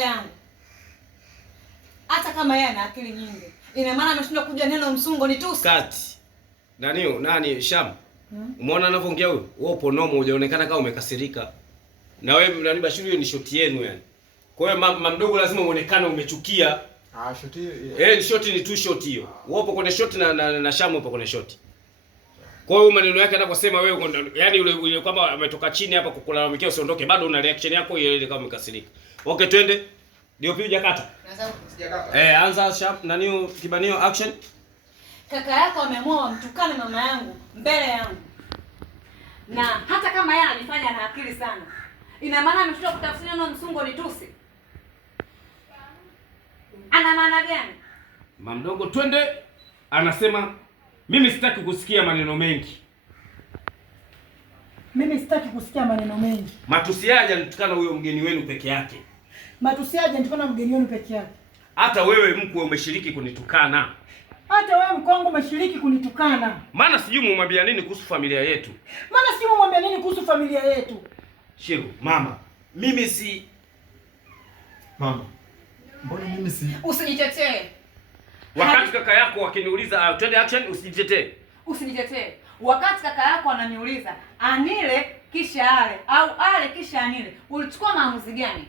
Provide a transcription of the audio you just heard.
yangu. Hata kama yeye ana akili nyingi, ina maana ameshindwa kuja neno msungo ni tusi. Kati. Nani Sham? Umeona anavyoongea huyo? Wewe upo nomo, hujaonekana kama umekasirika. Na wewe nani Bashiru, hiyo ni shoti yenu yani. Kwa hiyo mama mdogo lazima uonekane umechukia. Shoti hiyo. Ni shoti, ni tu shoti hiyo. Wewe upo kwenye shoti na Sham upo kwenye shoti. Kwa hiyo maneno yake anaposema wewe yani yule kwamba ametoka chini hapa kukulalamikia usiondoke, bado una reaction yako ile kama umekasirika. Okay, twende. Ndio pia hujakata. Sijakata. Anza Sham nani kibanio action. Kaka yako ameamua mtukane mama yangu mbele yangu. Na hata kama yeye anifanya na akili sana, ina maana ameshindwa kutafsiri neno msungo ni tusi. Ana maana gani? Mama mdogo twende, anasema mimi sitaki kusikia maneno mengi. Mimi sitaki kusikia maneno mengi. Matusi yaje nitukana huyo mgeni wenu peke yake. Matusi yaje nitukana mgeni wenu peke yake. Hata wewe mkwe umeshiriki kunitukana. Hata wewe mkongo umeshiriki kunitukana. Maana sijui mumwambia nini kuhusu familia yetu. Maana sijui mumwambia nini kuhusu familia yetu. Shiru, mama, mimi si Mama. Mbona mimi si? Usijitetee. Wakati kaka yako akiniuliza twende action, usijitetee. Usijitetee. Wakati kaka yako ananiuliza anile kisha ale au ale kisha anile, ulichukua maamuzi gani?